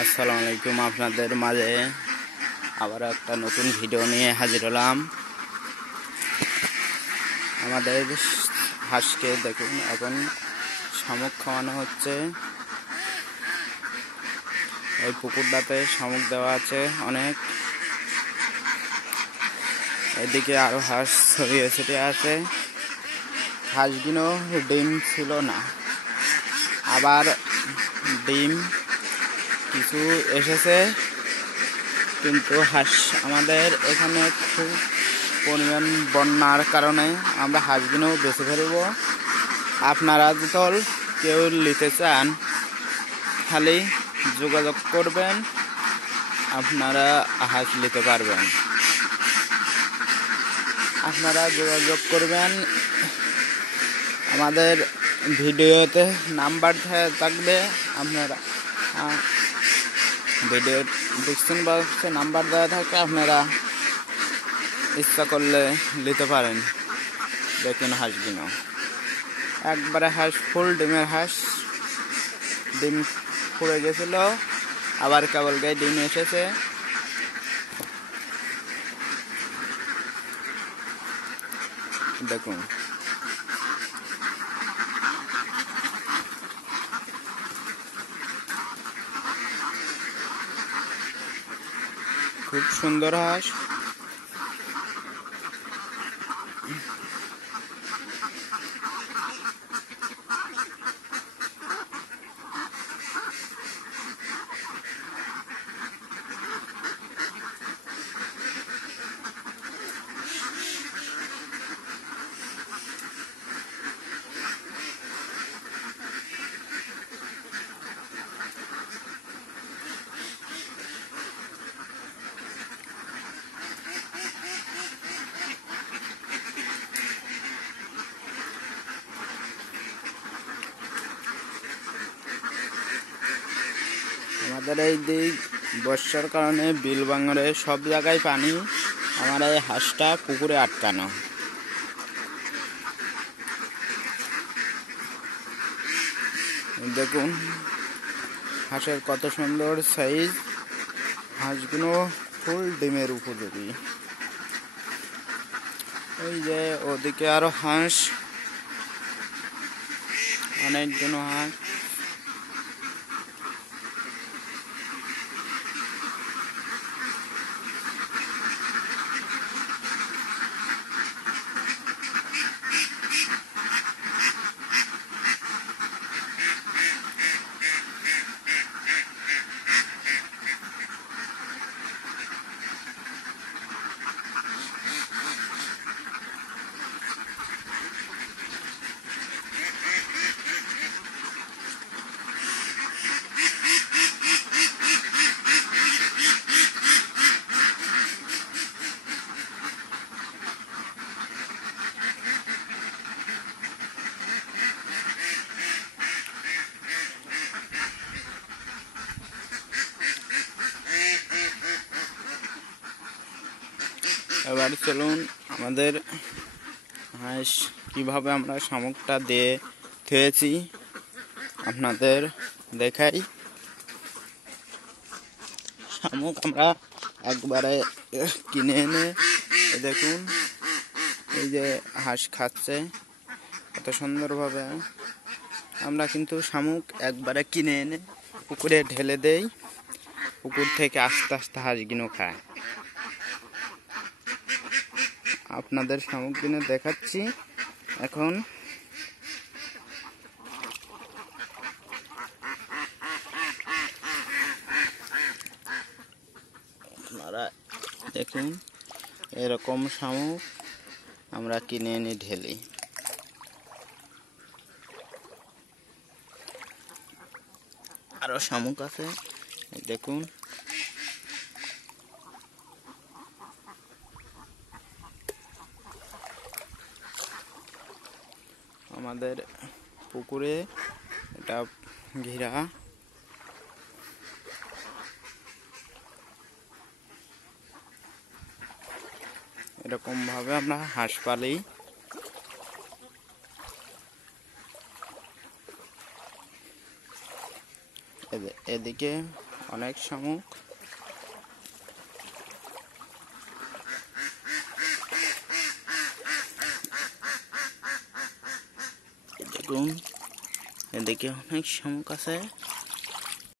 আসসালামু আলাইকুম। আপনাদের মাঝে আবার একটা নতুন ভিডিও নিয়ে হাজির হলাম। আমাদের হাঁসকে দেখুন, এখন শামুক খাওয়ানো হচ্ছে। এই পুকুরটাতে শামুক দেওয়া আছে অনেক। এদিকে আরো হাঁস ছড়িয়ে ছিটিয়ে আছে। হাঁসগুলো ডিম ছিল না, আবার ডিম কিছু এসেছে, কিন্তু হাঁস আমাদের এখানে খুব পরিমাণ বন্যার কারণে আমরা হাঁসগুলো বেঁচে ফেলব। আপনারা যদি কেউ নিতে চান খালি যোগাযোগ করবেন, আপনারা হাঁস নিতে পারবেন। আপনারা যোগাযোগ করবেন, আমাদের ভিডিওতে নাম্বার থাকবে, আপনারা ভিডিও ডিসক্রিপশন বক্সে নাম্বার দেওয়া থাকে, আপনারা ইচ্ছা করলে নিতে পারেন। দেখুন হাঁসগুলো একবারে হাঁস, ফুল ডিমের হাঁস। ডিম পড়ে গেছিল, আবার কেবল গায়ে ডিম এসেছে। দেখুন খুব সুন্দর হাঁস। আমাদের এই দিক বর্ষার কারণে বিল বাঙরে সব জায়গায় পানি। আমার এই হাঁসটা পুকুরে আটকানো। দেখুন হাঁসের কত সুন্দর সাইজ। হাঁসগুলো ফুল ডিমের উপযোগী। এই যে ওদিকে আরো হাঁস, অনেকগুলো হাঁস। এবার চলুন আমাদের হাঁস কিভাবে আমরা শামুকটা দিয়ে থুয়েছি আপনাদের দেখাই। শামুক আমরা একবারে কিনে এনে, দেখুন এই যে হাঁস খাচ্ছে কত সুন্দরভাবে। আমরা কিন্তু শামুক একবারে কিনে এনে পুকুরে ঢেলে দেই, পুকুর থেকে আস্তে আস্তে হাঁসগুলো খায়। আপনাদের শামুক কিনে দেখাচ্ছি এখন। আপনারা দেখুন এরকম শামুক আমরা কিনে এনে ঢেলি। আরো শামুক আছে, দেখুন। আমাদের পুকুরে এটা ঘেরা। এরকম ভাবে আমরা হাঁস পালি। এদিকে অনেক শামুক। দেখুন এদিকে অনেক শামুক আছে।